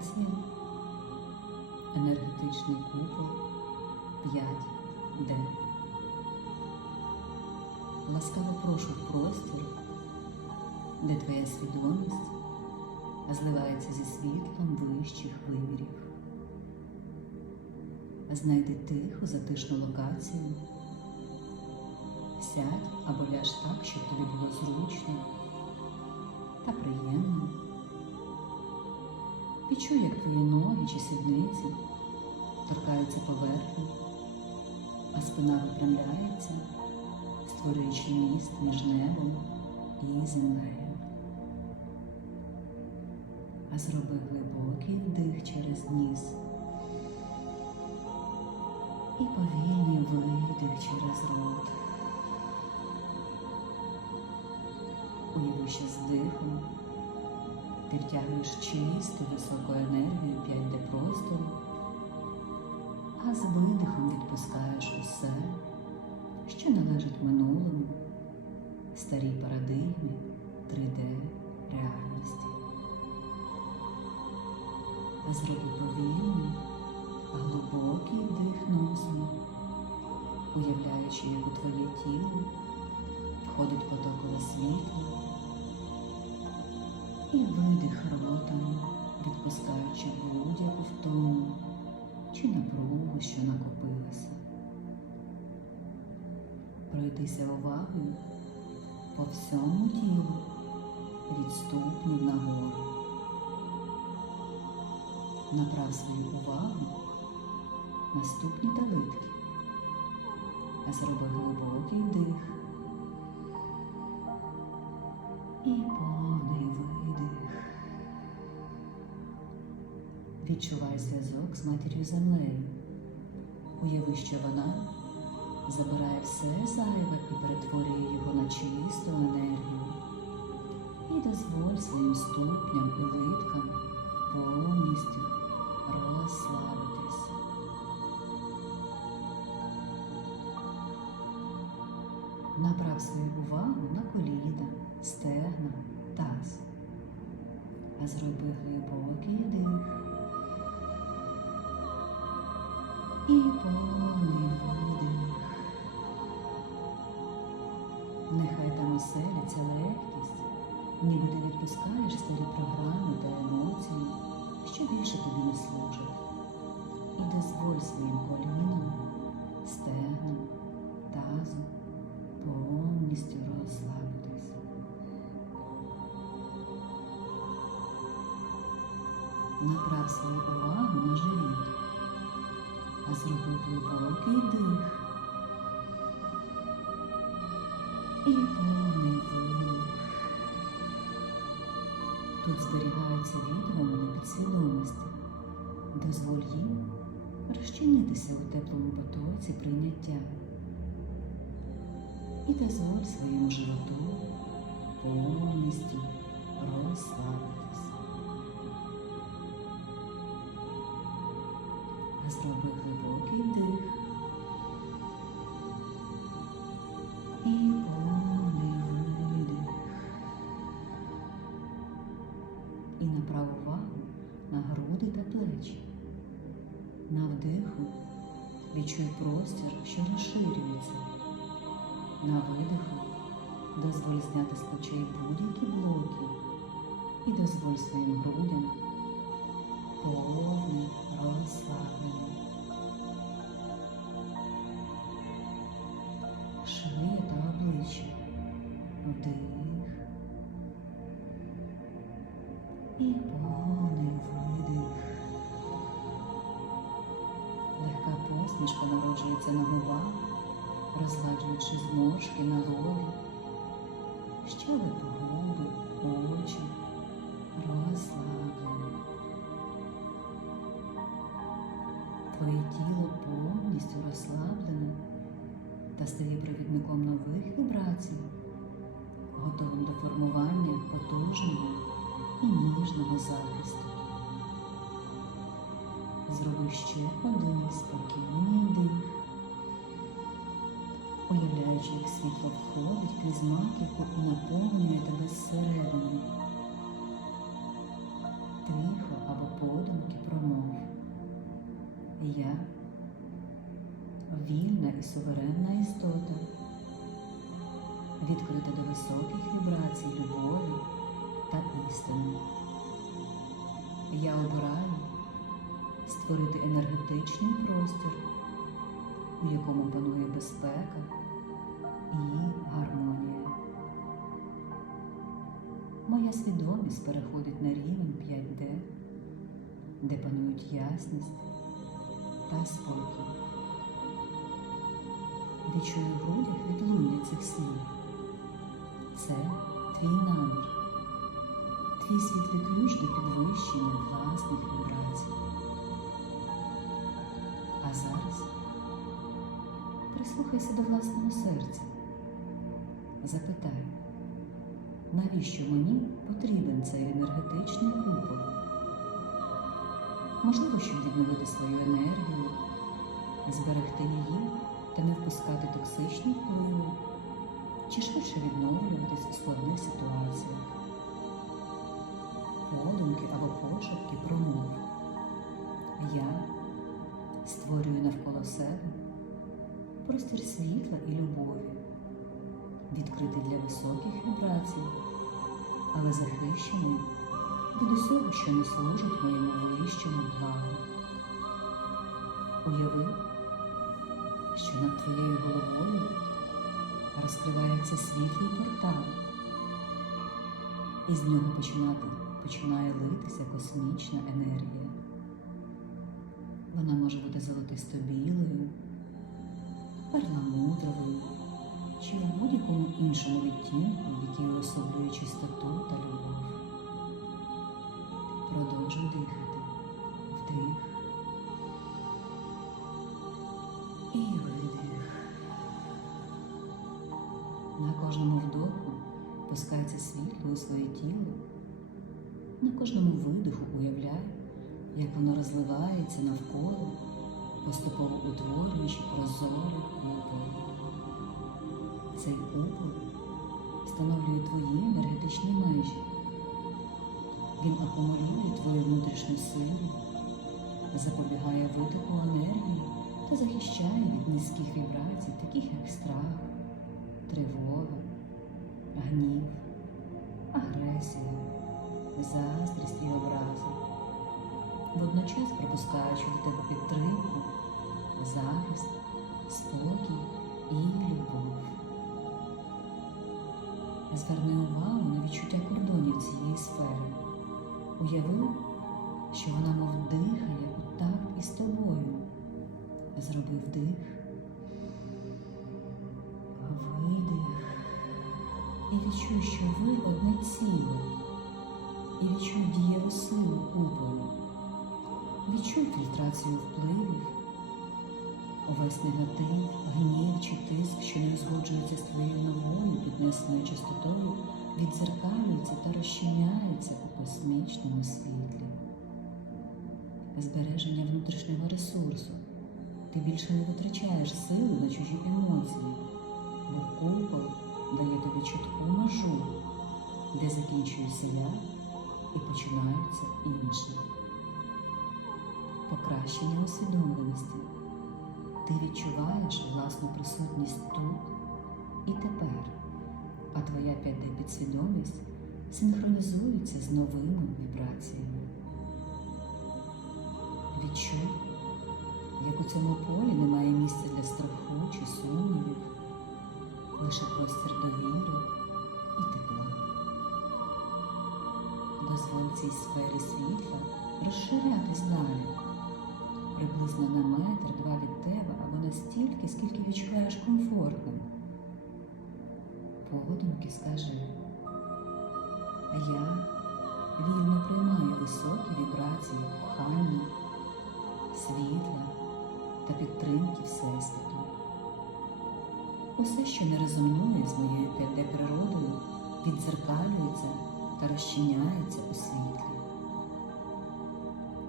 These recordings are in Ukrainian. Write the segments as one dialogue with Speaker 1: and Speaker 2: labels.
Speaker 1: Всесвіт, енергетичний купол. 5D. Ласкаво прошу в простір, де твоя свідомість зливається зі світлом вищих вимірів. Знайди тиху затишну локацію, сядь або ляж так, щоб тобі було зручно Відчуй, як твої ноги чи сідниці торкаються поверхні, а спина випрямляється, створюючи міст між небом і землею. А зроби глибокий вдих через ніс і повільний видих через рот. Уяви, що з дихом ти втягуєш чисту високу енергію 5D простору, а з видихом відпускаєш усе, що належить минулому, старій парадигмі 3D реальності. Зроби повільний, глибокий вдих носом, уявляючи, як у твоє тіло входить потокове світло і видих ротом, відпускаючи будь-яку втому чи напругу, що накопилася. Пройтися увагою по всьому тілу від ступнів нагору. Направ свою увагу на ступні та литки. Зроби глибокий вдих і повний видих. Відчувай зв'язок з матір'ю землею. Уяви, що вона забирає все зайве і перетворює його на чисту енергію. І дозволь своїм ступням і литкам повністю розслабитись. Направ свою увагу на коліна, стегна, таз. А зроби глибокий дих і повний видих. Нехай там оселяться легкість, ніби ти відпускаєш старі програми та емоції, що більше тобі не служать. І дозволь своїм колінам, Направ свою увагу на живіт, а зроби глибокий дих і повний видих. Тут зберігаються відгуми на підсвідомості. Дозволь їм розчинитися у теплому потоці прийняття і дозволь своєму животу повністю розслабитись. Зроби глибокий вдих і повний видих. І направ увагу на груди та плечі. На вдиху відчуй простір, що розширюється. На видиху дозволь зняти з плечей будь-які блоки і дозволь своїм грудям повне розслаблення. Шия та обличчя. Вдих і повний видих. Легка посмішка народжується на губах розгладжуючи зморшки на лобі, щелепи губи, очі, розслаблені. Твоє тіло повністю розслаблене та стає провідником нових вібрацій, готовим до формування потужного і ніжного захисту. Зроби ще один спокійний вдих уявляючи, як світло входить крізь маківку і наповнює тебе суверенна істота, відкрита до високих вібрацій любові та істини. Я обираю створити енергетичний простір, у якому панує безпека і гармонія. Моя свідомість переходить на рівень 5D, де панують ясність та спокій. Відчую в грудях відлуння цих слів. Це твій намір, твій світлий ключ до підвищення власних вібрацій. А зараз прислухайся до власного серця. Запитай, навіщо мені потрібен цей енергетичний купол? Можливо, щоб відновити свою енергію, зберегти її та не впускати токсичні впливи, чи швидше відновлюватись у складних ситуаціях. Подумки або пошепки промов. Я створюю навколо себе простір світла і любові, відкритий для високих вібрацій, але захищений від усього, що не служить моєму вищому благу. Уяви, що над твоєю головою розкривається світлий портал, і з нього починати, починає литися космічна енергія. Вона може бути золотисто-білою, перламутровою чи в будь-якому іншому відтінку, який уособлює чистоту та любов. Продовжуй дихати. Пускається світло у своє тіло. На кожному видиху уявляй, як воно розливається навколо, поступово утворюючи прозорий купол. Цей купол встановлює твої енергетичні межі. Він акумулює твою внутрішню силу, запобігає витоку енергії та захищає від низьких вібрацій, таких як страх, тривога, гнів, агресія, заздрість і образи, водночас пропускаючи до тебе підтримку, захист, спокій і любов. Зверни увагу на відчуття кордонів цієї сфери. Уяви, що вона мов дихає у такт із тобою. Зроби вдих, відчуй, що ви одне ціле. І відчуй дієву силу куполу. Відчуй фільтрацію впливів, увесь негатив, гнів чи тиск, що не узгоджується з твоєю новою піднесеною частотою, відзеркалюється та розчиняється у космічному світлі. Збереження внутрішнього ресурсу. Ти більше не витрачаєш сили на чужі емоції, бо купол дає тобі чітку межу, де закінчуюся я і починаються інші. Покращення усвідомленості. Ти відчуваєш власну присутність тут і тепер, а твоя 5D підсвідомість синхронізується з новими вібраціями. Відчуй, як у цьому полі немає місця для страху чи сумнівів, лише простір довіри і тепла. Дозволь цій сфері світла розширятись далі, приблизно на метр-два від тебе або настільки, скільки відчуваєш комфортним. Подумки скажи, я вільно приймаю високі вібрації кохання, світла та підтримки Всесвіту. Усе, що не резонує з моєю 5D природою, віддзеркалюється та розчиняється у світлі.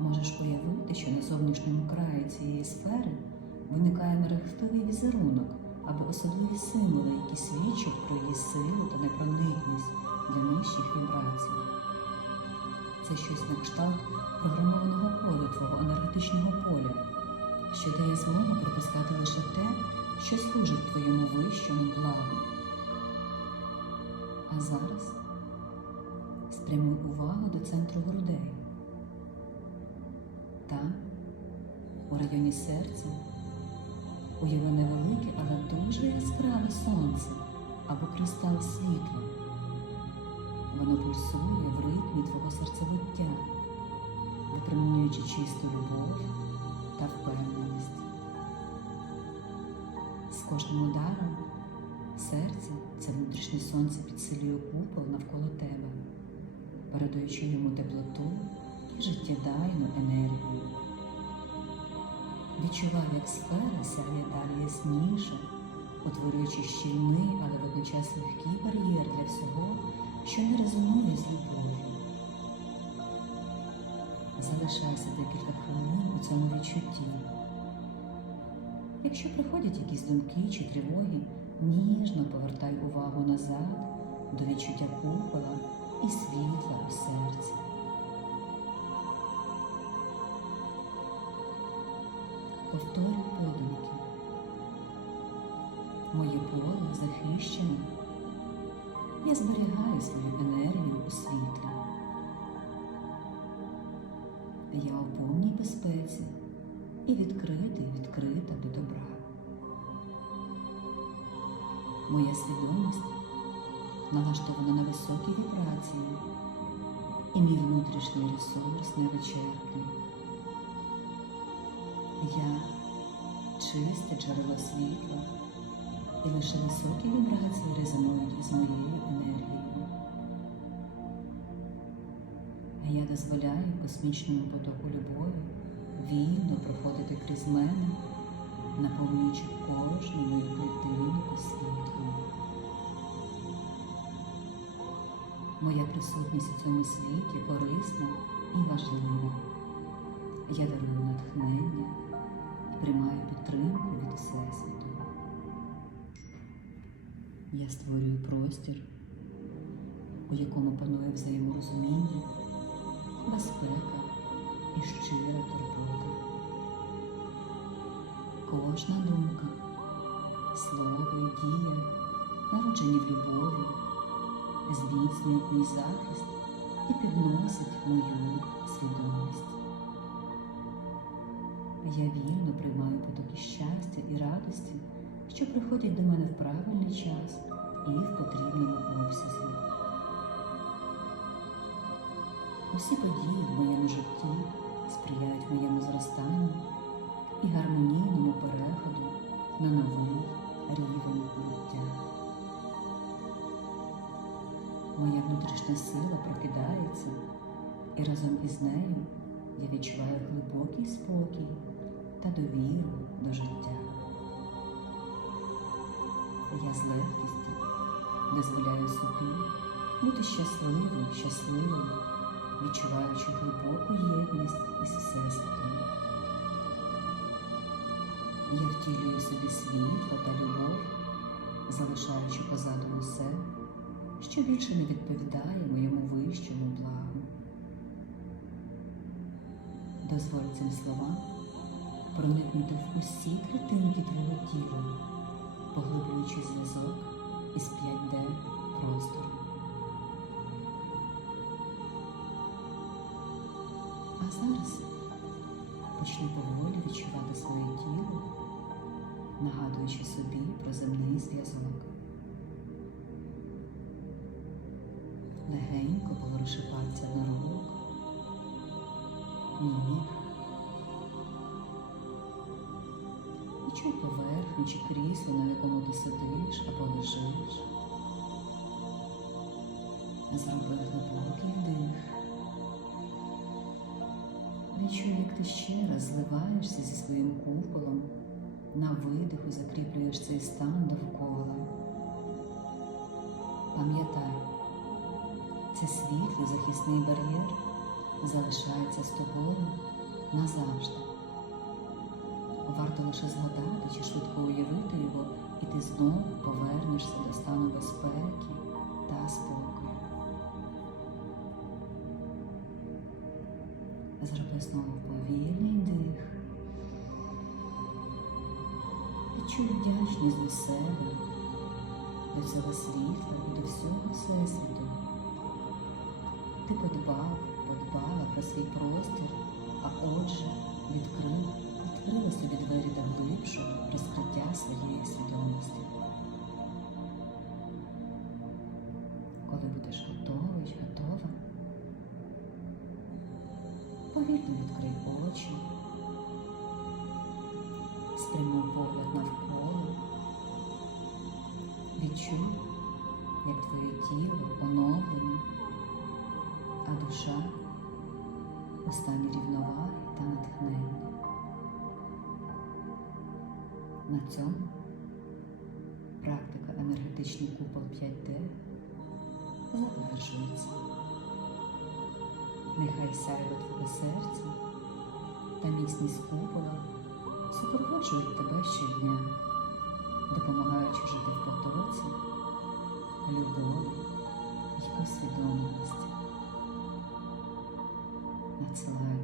Speaker 1: Можеш уявити, що на зовнішньому краї цієї сфери виникає мерехтливий візерунок або особливі символи, які свідчать про її силу та непроникність для нижчих вібрацій. Це щось на кшталт програмованого коду твого енергетичного поля, що дає змогу пропускати лише те, що служить твоєму вищому благу. А зараз спрямуй увагу до центру грудей. Там, у районі серця, уяви невелике, але дуже яскраве сонце або кристал світла. Воно пульсує в ритмі твого серцебуття, випромінюючи чисту любов та впевненість. Кожним ударом серце це внутрішнє сонце підсилює купол навколо тебе, передаючи йому теплоту і життєдайну енергію. Відчувай, як сфера сяє далі ясніше, утворюючи щільний, але водночас легкий бар'єр для всього, що не резонує з любов'ю. Залишайся декілька хвилин у цьому відчутті. Якщо приходять якісь думки чи тривоги, ніжно повертай увагу назад до відчуття купола і світла у серці. Повторюй подумки. Моє поле захищене. Я зберігаю свою енергію у світлі. Я у повній безпеці і відкритий, відкрита до добра. Моя свідомість налаштована на високі вібрації, і мій внутрішній ресурс невичерпний. Я чисте джерело світла, і лише високі вібрації резонують із моєю енергією. Я дозволяю космічному потоку любові вільно проходити крізь мене, наповнюючи кожну мою клітинку світлом. Моя присутність у цьому світі корисна і важлива. Я дарую натхнення і приймаю підтримку від Всесвіту. Я створюю простір, у якому панує взаєморозуміння, безпека і щира турбота. Кожна думка, слово і дія, народжені в любові, зміцнюють мій захист і підносять мою свідомість. Я вільно приймаю потоки щастя і радості, що приходять до мене в правильний час і в потрібному обсязі. Усі події в моєму житті сприяють моєму зростанню і гармонійному переходу на новий рівень буття. Моя внутрішня сила прокидається, і разом із нею я відчуваю глибокий спокій та довіру до життя. Я з легкістю дозволяю собі бути щасливим, щасливим, відчуваючи глибоку єдність із Всесвітом. Я втілюю собі світло та любов, залишаючи позаду усе, що більше не відповідає моєму вищому благу. Дозволь цим словам проникнути в усі клітинки твого тіла, поглиблюючи зв'язок із 5D простором. А зараз почни поволі відчувати своє тіло, нагадуючи собі про земний зв'язок. Легенько поворуши пальцями рук, ніг. Відчуй поверхню чи крісло, на якому ти сидиш або лежиш. Зроби глибокий вдих. Відчуй, як ти ще раз зливаєшся зі своїм куполом, на видиху закріплюєш цей стан довкола. Пам'ятай, це світлий захисний бар'єр залишається з тобою назавжди. Варто лише згадати чи швидко уявити його, і ти знову повернешся до стану безпеки та спокою. Зроби знову повільний дих. Відчуй вдячність до себе, до цього світла і до всього Всесвіту. Ти подбав, подбала про свій простір, а отже, відкрила, відкрила собі двері до глибшого розкриття своєї свідомості. Навколо, відчуй, як твоє тіло оновлене, а душа у стані рівноваги та натхнення. На цьому практика енергетичний купол 5D завершується. Нехай сяйво твоє серце та міцність купола супроводжують тебе щодня, допомагаючи жити в потоці, любові й усвідомленості. Надсилаю тобі легкість